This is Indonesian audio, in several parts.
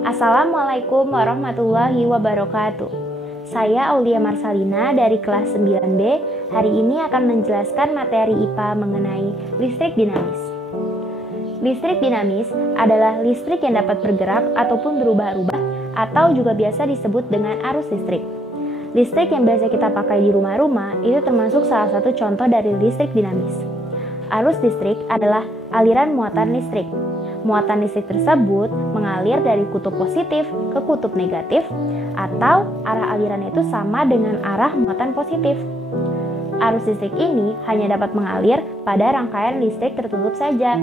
Assalamualaikum warahmatullahi wabarakatuh. Saya Aulia Marsalina dari kelas 9B. Hari ini akan menjelaskan materi IPA mengenai listrik dinamis. Listrik dinamis adalah listrik yang dapat bergerak ataupun berubah-ubah atau juga biasa disebut dengan arus listrik. Listrik yang biasa kita pakai di rumah-rumah itu termasuk salah satu contoh dari listrik dinamis. Arus listrik adalah aliran muatan listrik. Muatan listrik tersebut mengalir dari kutub positif ke kutub negatif atau arah alirannya itu sama dengan arah muatan positif. Arus listrik ini hanya dapat mengalir pada rangkaian listrik tertutup saja.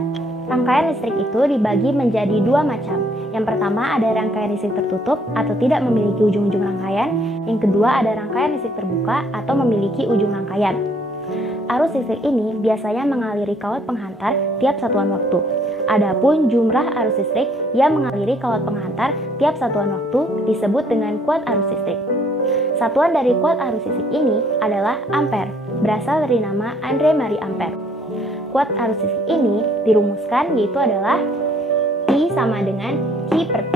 Rangkaian listrik itu dibagi menjadi dua macam. Yang pertama ada rangkaian listrik tertutup atau tidak memiliki ujung-ujung rangkaian. Yang kedua ada rangkaian listrik terbuka atau memiliki ujung rangkaian. Arus listrik ini biasanya mengaliri kawat penghantar tiap satuan waktu. Adapun jumlah arus listrik yang mengaliri kawat penghantar tiap satuan waktu disebut dengan kuat arus listrik. Satuan dari kuat arus listrik ini adalah ampere, berasal dari nama Andre Marie Ampere. Kuat arus listrik ini dirumuskan yaitu adalah I sama dengan Q per T,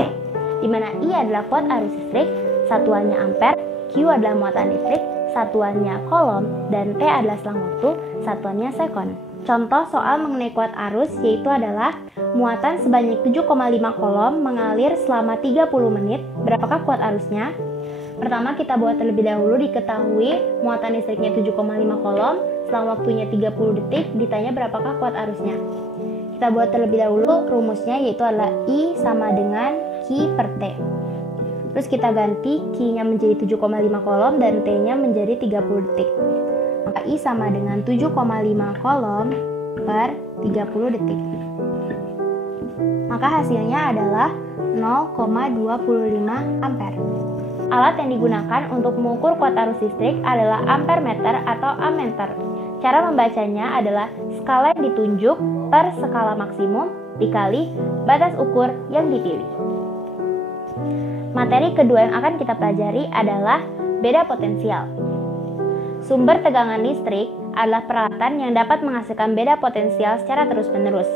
di mana I adalah kuat arus listrik, satuannya ampere, Q adalah muatan listrik, satuannya kolom, dan T adalah selang waktu, satuannya sekon. Contoh soal mengenai kuat arus yaitu adalah muatan sebanyak 7,5 kolom mengalir selama 30 menit. Berapakah kuat arusnya? Pertama kita buat terlebih dahulu diketahui muatan listriknya 7,5 kolom, selang waktunya 30 detik, ditanya berapakah kuat arusnya. Kita buat terlebih dahulu rumusnya yaitu adalah I sama dengan Q per T. Terus kita ganti Q-nya menjadi 7,5 kolom dan T-nya menjadi 30 detik. Maka I sama dengan 7,5 kolom per 30 detik. Maka hasilnya adalah 0,25 ampere. Alat yang digunakan untuk mengukur kuat arus listrik adalah ampermeter atau ammeter. Cara membacanya adalah skala yang ditunjuk per skala maksimum dikali batas ukur yang dipilih. Materi kedua yang akan kita pelajari adalah beda potensial. Sumber tegangan listrik adalah peralatan yang dapat menghasilkan beda potensial secara terus-menerus.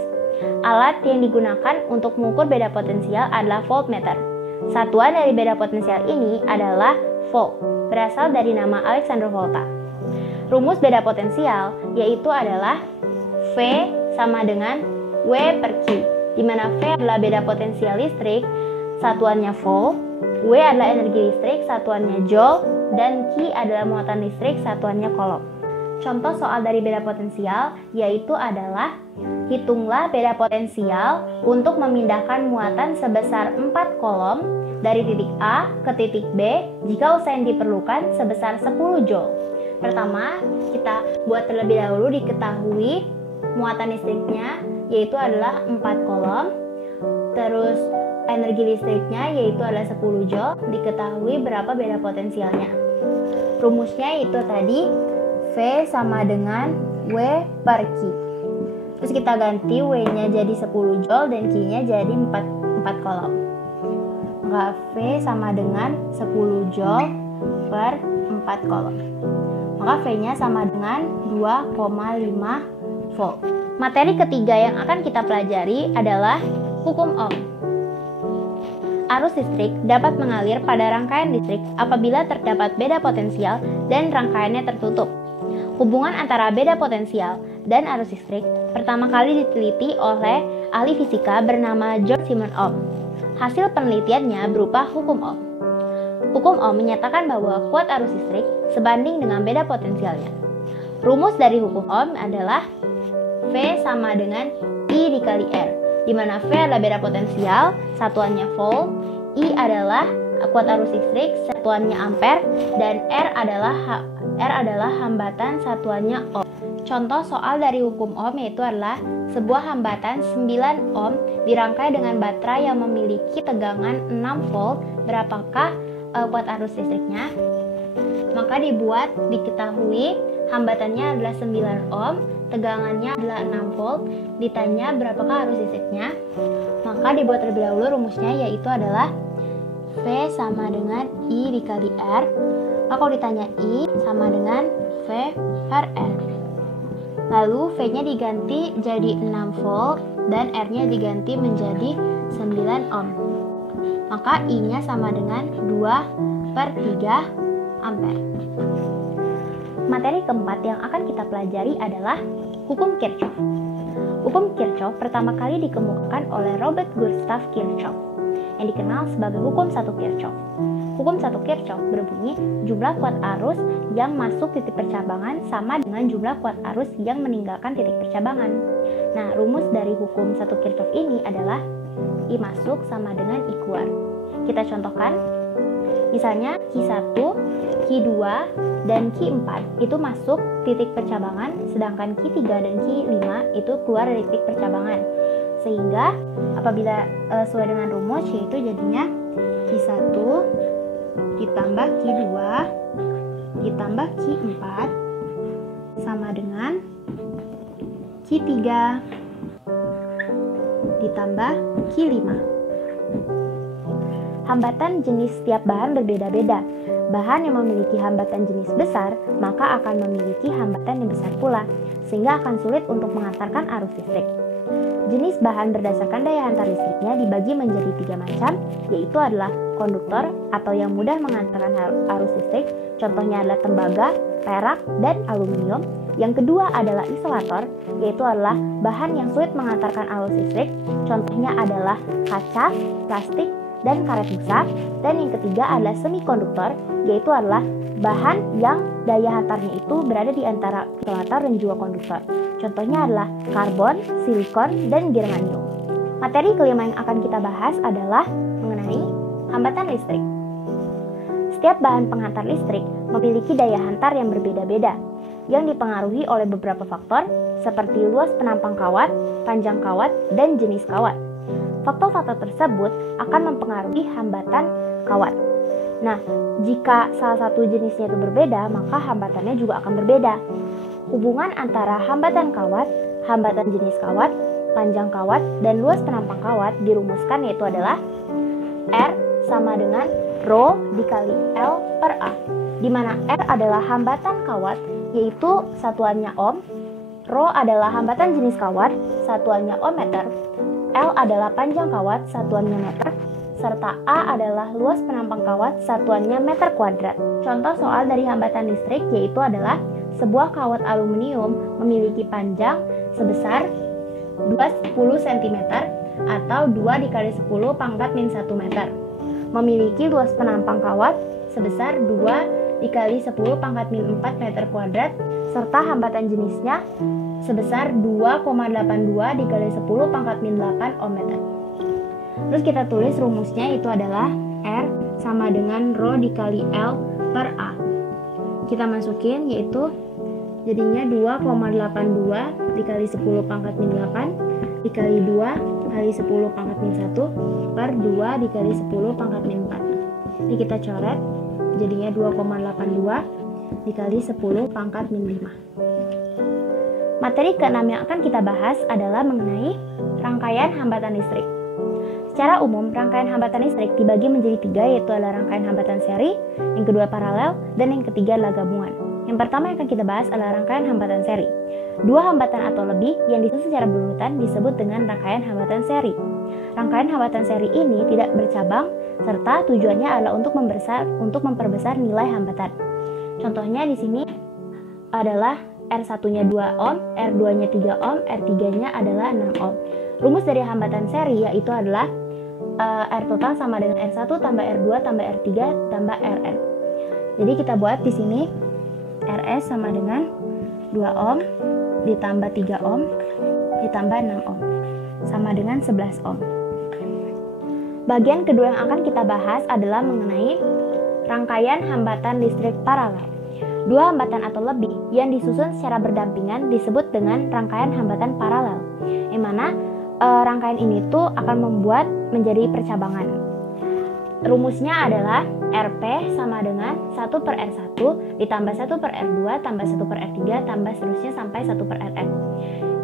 Alat yang digunakan untuk mengukur beda potensial adalah voltmeter. Satuan dari beda potensial ini adalah volt, berasal dari nama Alexander Volta. Rumus beda potensial yaitu adalah V sama dengan W per Q, di mana V adalah beda potensial listrik, satuannya volt, W adalah energi listrik, satuannya joule, dan Q adalah muatan listrik, satuannya kolom. Contoh soal dari beda potensial yaitu adalah hitunglah beda potensial untuk memindahkan muatan sebesar 4 kolom dari titik A ke titik B jika usaha yang diperlukan sebesar 10 joule. Pertama, kita buat terlebih dahulu diketahui muatan listriknya yaitu adalah 4 kolom. Terus energi listriknya yaitu adalah 10 joule, diketahui berapa beda potensialnya. Rumusnya itu tadi V sama dengan W per Q. Terus kita ganti W-nya jadi 10 joule dan Q-nya jadi 4 kolom. Maka V sama dengan 10 joule per 4 kolom. Maka V-nya sama dengan 2,5 volt. Materi ketiga yang akan kita pelajari adalah hukum Ohm. Arus listrik dapat mengalir pada rangkaian listrik apabila terdapat beda potensial dan rangkaiannya tertutup. Hubungan antara beda potensial dan arus listrik pertama kali diteliti oleh ahli fisika bernama George Simon Ohm. Hasil penelitiannya berupa hukum Ohm. Hukum Ohm menyatakan bahwa kuat arus listrik sebanding dengan beda potensialnya. Rumus dari hukum Ohm adalah V sama dengan I dikali R, di mana V adalah beda potensial, satuannya volt, I adalah kuat arus listrik, satuannya ampere, dan R adalah hambatan, satuannya ohm. Contoh soal dari hukum Ohm yaitu adalah sebuah hambatan 9 ohm dirangkai dengan baterai yang memiliki tegangan 6 volt. Berapakah kuat arus listriknya? Maka diketahui hambatannya adalah 9 ohm, tegangannya adalah 6 volt, ditanya berapakah arus listriknya. Maka dibuat terlebih dahulu rumusnya yaitu adalah V sama dengan I dikali R. Maka kalau ditanya I sama dengan V per R. Lalu V-nya diganti jadi 6 volt dan R-nya diganti menjadi 9 ohm. maka I-nya sama dengan 2/3 ampere. Materi keempat yang akan kita pelajari adalah hukum Kirchhoff. Hukum Kirchhoff pertama kali dikemukakan oleh Robert Gustav Kirchhoff yang dikenal sebagai hukum 1 Kirchhoff. Hukum 1 Kirchhoff berbunyi jumlah kuat arus yang masuk titik percabangan sama dengan jumlah kuat arus yang meninggalkan titik percabangan. Nah, rumus dari hukum 1 Kirchhoff ini adalah I masuk sama dengan I keluar. Kita contohkan, misalnya Q1, Q2, dan Q4 itu masuk titik percabangan, sedangkan Q3 dan Q5 itu keluar dari titik percabangan. Sehingga apabila sesuai dengan rumus, yaitu jadinya Q1 ditambah Q2 ditambah Q4 sama dengan Q3 ditambah Q5. Hambatan jenis setiap bahan berbeda-beda. Bahan yang memiliki hambatan jenis besar, maka akan memiliki hambatan yang besar pula, sehingga akan sulit untuk mengantarkan arus listrik. Jenis bahan berdasarkan daya hantar listriknya dibagi menjadi 3 macam, yaitu adalah konduktor atau yang mudah mengantarkan arus listrik, contohnya adalah tembaga, perak, dan aluminium. Yang kedua adalah isolator, yaitu adalah bahan yang sulit mengantarkan arus listrik, contohnya adalah kaca, plastik, dan karet busa. Dan yang ketiga adalah semikonduktor, yaitu adalah bahan yang daya hantarnya itu berada di antara isolator dan juga konduktor. Contohnya adalah karbon, silikon, dan germanium. Materi kelima yang akan kita bahas adalah mengenai hambatan listrik. Setiap bahan penghantar listrik memiliki daya hantar yang berbeda-beda, yang dipengaruhi oleh beberapa faktor seperti luas penampang kawat, panjang kawat, dan jenis kawat. Faktor-faktor tersebut akan mempengaruhi hambatan kawat. Nah, jika salah satu jenisnya itu berbeda, maka hambatannya juga akan berbeda. Hubungan antara hambatan kawat, hambatan jenis kawat, panjang kawat, dan luas penampang kawat dirumuskan, yaitu adalah R sama dengan Rho dikali L per A, di mana R adalah hambatan kawat, yaitu satuannya ohm, Rho adalah hambatan jenis kawat, satuannya ohmmeter, L adalah panjang kawat, satuannya meter, serta A adalah luas penampang kawat, satuannya meter kuadrat. Contoh soal dari hambatan listrik yaitu adalah sebuah kawat aluminium memiliki panjang sebesar 210 cm atau 2 dikali 10 pangkat min 1 meter. Memiliki luas penampang kawat sebesar 2 dikali 10 pangkat min 4 meter kuadrat, serta hambatan jenisnya sebesar 2,82 dikali 10 pangkat min 8 ohm meter. Terus kita tulis rumusnya itu adalah R sama dengan Rho dikali L per A. Kita masukin yaitu jadinya 2,82 dikali 10 pangkat min 8 dikali 2 kali 10 pangkat min 1 per 2 dikali 10 pangkat min 4. Ini kita coret jadinya 2,82 dikali 10 pangkat min 5. Materi keenam yang akan kita bahas adalah mengenai rangkaian hambatan listrik. Secara umum, rangkaian hambatan listrik dibagi menjadi 3, yaitu adalah rangkaian hambatan seri, yang kedua paralel, dan yang ketiga adalah gabungan. Yang pertama yang akan kita bahas adalah rangkaian hambatan seri. Dua hambatan atau lebih yang disusun secara berurutan disebut dengan rangkaian hambatan seri. Rangkaian hambatan seri ini tidak bercabang, serta tujuannya adalah untuk memperbesar nilai hambatan. Contohnya di sini adalah R1-nya 2 ohm, R2-nya 3 ohm, R3-nya adalah 6 ohm. Rumus dari hambatan seri yaitu adalah R total sama dengan R1 tambah R2 tambah R3 tambah Rn. Jadi kita buat di sini Rs sama dengan 2 ohm ditambah 3 ohm ditambah 6 ohm sama dengan 11 ohm. Bagian kedua yang akan kita bahas adalah mengenai rangkaian hambatan listrik paralel. Dua hambatan atau lebih yang disusun secara berdampingan disebut dengan rangkaian hambatan paralel, yang mana rangkaian ini tuh akan membuat menjadi percabangan. Rumusnya adalah Rp sama dengan 1 per R1 ditambah 1 per R2 tambah 1 per R3 tambah seterusnya sampai 1 per Rn.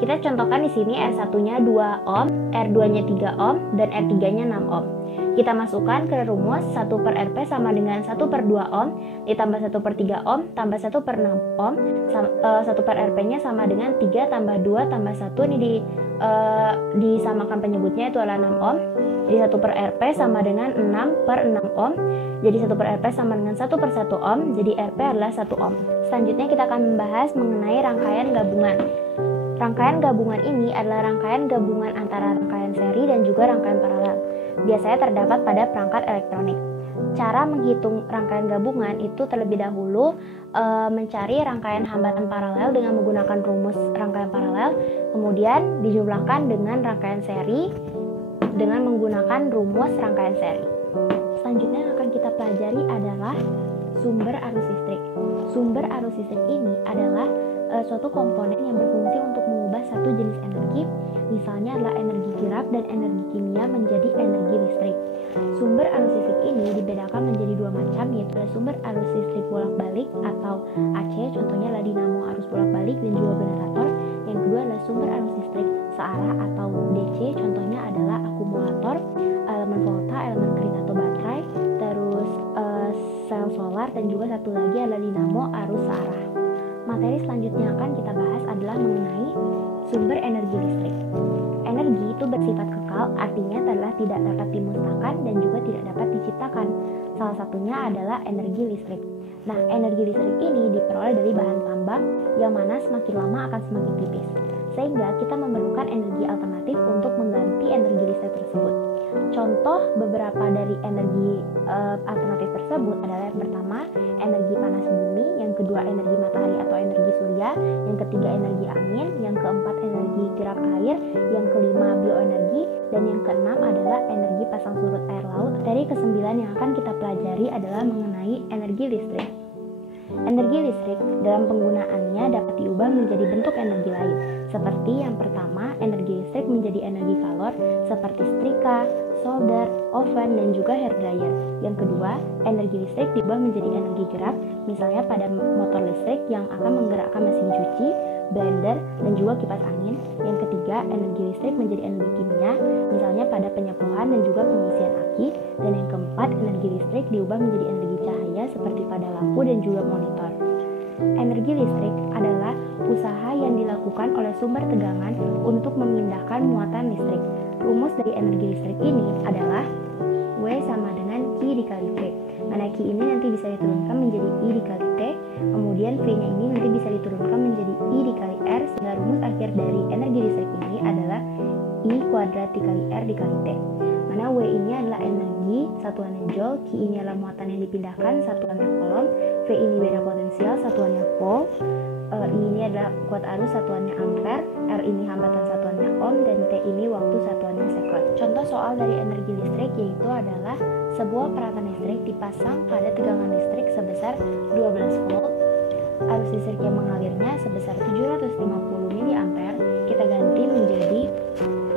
Kita contohkan di sini R1-nya 2 ohm, R2-nya 3 ohm, dan R3-nya 6 ohm. Kita masukkan ke rumus 1 per Rp sama dengan 1 per 2 ohm, ditambah 1 per 3 ohm, tambah 1 per 6 ohm, 1 per Rp-nya sama dengan 3 tambah 2 tambah 1, ini disamakan penyebutnya itu adalah 6 ohm. Jadi 1 per Rp sama dengan 6 per 6 ohm. Jadi 1 per Rp sama dengan 1 per 1 ohm, jadi Rp adalah 1 ohm. Selanjutnya kita akan membahas mengenai rangkaian gabungan. Rangkaian gabungan ini adalah rangkaian gabungan antara rangkaian seri dan juga rangkaian paralel. Biasanya terdapat pada perangkat elektronik. Cara menghitung rangkaian gabungan itu terlebih dahulu mencari rangkaian hambatan paralel dengan menggunakan rumus rangkaian paralel, kemudian dijumlahkan dengan rangkaian seri dengan menggunakan rumus rangkaian seri. Selanjutnya yang akan kita pelajari adalah sumber arus listrik. Sumber arus listrik ini adalah suatu komponen yang berfungsi untuk mengubah satu jenis energi, misalnya adalah energi gerak dan energi kimia menjadi energi listrik. Sumber arus listrik ini dibedakan menjadi dua macam, yaitu ada sumber arus listrik bolak-balik atau AC, contohnya adalah dinamo arus bolak-balik dan juga generator. Yang kedua adalah sumber arus listrik searah atau DC, contohnya adalah akumulator, elemen volta, elemen kring atau baterai, terus sel solar, dan juga satu lagi adalah dinamo arus searah. Materi selanjutnya yang akan kita bahas adalah mengenai sumber energi listrik. Energi itu bersifat kekal, artinya adalah tidak dapat dimusnahkan dan juga tidak dapat diciptakan. Salah satunya adalah energi listrik. Nah, energi listrik ini diperoleh dari bahan tambang yang mana semakin lama akan semakin tipis. Sehingga kita memerlukan energi alternatif untuk mengganti energi listrik tersebut. Contoh beberapa dari energi alternatif tersebut adalah yang pertama, energi panas bumi, yang kedua energi matahari atau energi surya, yang ketiga energi angin, yang keempat energi gerak air, yang kelima bioenergi, dan yang keenam adalah energi pasang surut air laut. Dari kesembilan yang akan kita pelajari adalah mengenai energi listrik. Energi listrik dalam penggunaannya dapat diubah menjadi bentuk energi lain, seperti yang pertama, energi listrik menjadi energi kalor seperti setrika, solder, oven, dan juga hair dryer. Yang kedua, energi listrik diubah menjadi energi gerak, misalnya pada motor listrik yang akan menggerakkan mesin cuci, blender, dan juga kipas angin. Yang ketiga, energi listrik menjadi energi kimia, misalnya pada penyepuhan dan juga pengisian aki. Dan yang keempat, energi listrik diubah menjadi energi cahaya seperti pada lampu dan juga monitor. Energi listrik adalah usaha yang dilakukan oleh sumber tegangan untuk memindahkan muatan listrik. Rumus dari energi listrik ini adalah W sama dengan I dikali V. Mana Q ini nanti bisa diturunkan menjadi I dikali T, kemudian V-nya ini nanti bisa diturunkan menjadi I dikali R, sehingga rumus akhir dari energi listrik ini adalah I kuadrat dikali R dikali T. Mana W ini adalah energi, satuannya joule, Q ini adalah muatan yang dipindahkan, satuannya coulomb, V ini beda potensial, satuannya volt, I ini adalah kuat arus, satuannya ampere, R ini hambatan, satuannya ohm, dan T ini waktu, satuannya sekon. Contoh soal dari energi listrik yaitu adalah sebuah peralatan listrik dipasang pada tegangan listrik sebesar 12 volt, arus listrik yang mengalirnya sebesar 750 mA, kita ganti menjadi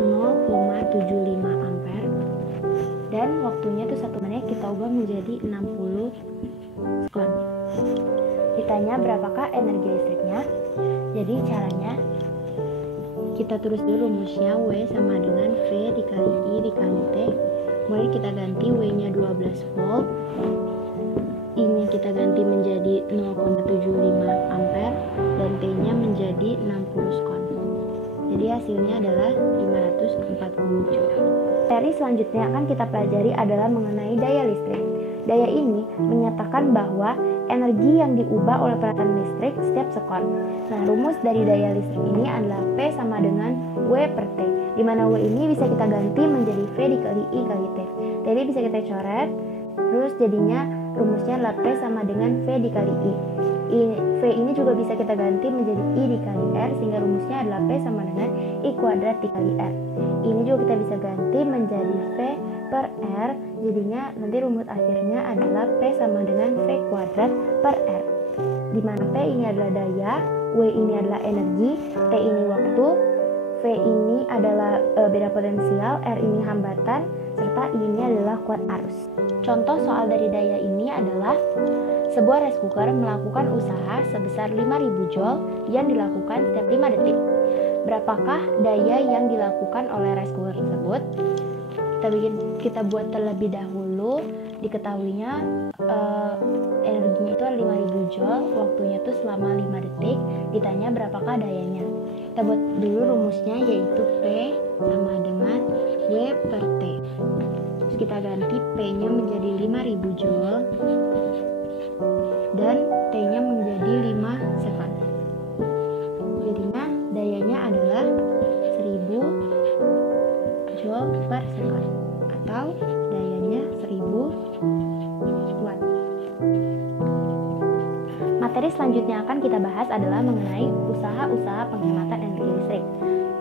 0,75 ampere, dan waktunya itu 1 menit, kita ubah menjadi 60 sekon. Ditanya berapakah energi listriknya? Jadi caranya kita tulis dulu rumusnya, W sama dengan V dikali I dikali T. Kemudian kita ganti W-nya 12 volt, I-nya kita ganti menjadi 0,75 ampere, dan T-nya menjadi 60 sekon. Jadi hasilnya adalah 540 joule. Seri selanjutnya akan kita pelajari adalah mengenai daya listrik. Daya ini menyatakan bahwa energi yang diubah oleh peralatan listrik setiap sekon. Nah, rumus dari daya listrik ini adalah P sama dengan W per T, di mana W ini bisa kita ganti menjadi V dikali I kali T. Jadi bisa kita coret, terus jadinya rumusnya adalah P sama dengan V dikali I. V ini juga bisa kita ganti menjadi I dikali R, sehingga rumusnya adalah P sama dengan I kuadrat dikali R. Ini juga kita bisa ganti menjadi V per R, jadinya nanti rumus akhirnya adalah P sama dengan V kuadrat per R, di mana P ini adalah daya, W ini adalah energi, T ini waktu, V ini adalah beda potensial, R ini hambatan, serta I ini adalah kuat arus. Contoh soal dari daya ini adalah sebuah rice cooker melakukan usaha sebesar 5000 joule yang dilakukan setiap 5 detik. Berapakah daya yang dilakukan oleh rice cooker tersebut? Kita buat terlebih dahulu. Diketahuinya energinya itu 5000 joule, waktunya itu selama 5 detik. Ditanya berapakah dayanya. Kita buat dulu rumusnya, yaitu P sama dengan W per T. Terus kita ganti P-nya menjadi 5000 joule dan T-nya menjadi 5 second. Jadinya dayanya adalah 1000 joule per second, atau dayanya 1000 watt. Materi selanjutnya akan kita bahas adalah mengenai usaha-usaha penghematan energi listrik.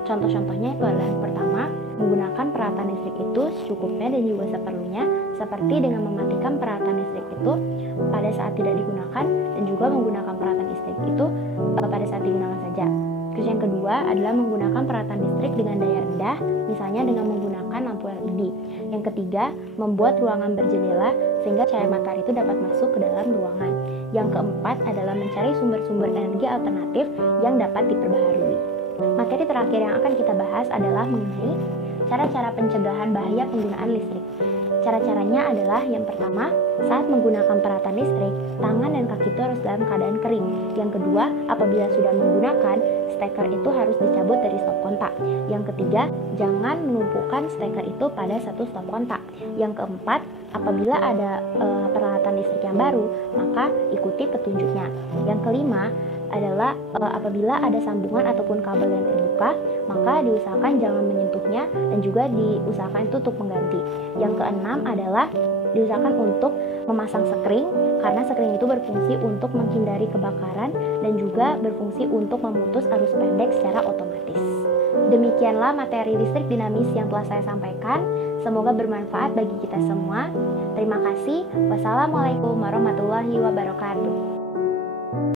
Contoh-contohnya itu adalah: pertama, menggunakan peralatan listrik itu secukupnya dan juga seperlunya, seperti dengan mematikan peralatan listrik itu pada saat tidak digunakan dan juga menggunakan peralatan listrik itu pada saat digunakan saja. Terus yang kedua adalah menggunakan peralatan listrik dengan daya rendah, misalnya dengan menggunakan lampu LED. Yang ketiga, membuat ruangan berjendela sehingga cahaya matahari itu dapat masuk ke dalam ruangan. Yang keempat adalah mencari sumber-sumber energi alternatif yang dapat diperbaharui. Materi terakhir yang akan kita bahas adalah mengenai cara-cara pencegahan bahaya penggunaan listrik. Cara-caranya adalah: yang pertama, saat menggunakan peralatan listrik, tangan dan kaki itu harus dalam keadaan kering. Yang kedua, apabila sudah menggunakan, steker itu harus dicabut dari stop kontak. Yang ketiga, jangan menumpukan steker itu pada satu stop kontak. Yang keempat, apabila ada peralatan listrik yang baru, maka ikuti petunjuknya. Yang kelima adalah apabila ada sambungan ataupun kabel yang terbuka, maka diusahakan jangan menyentuhnya dan juga diusahakan itu untuk mengganti. Yang keenam adalah diusahakan untuk memasang sekring, karena sekring itu berfungsi untuk menghindari kebakaran dan juga berfungsi untuk memutus arus pendek secara otomatis. Demikianlah materi listrik dinamis yang telah saya sampaikan. Semoga bermanfaat bagi kita semua. Terima kasih. Wassalamualaikum warahmatullahi wabarakatuh.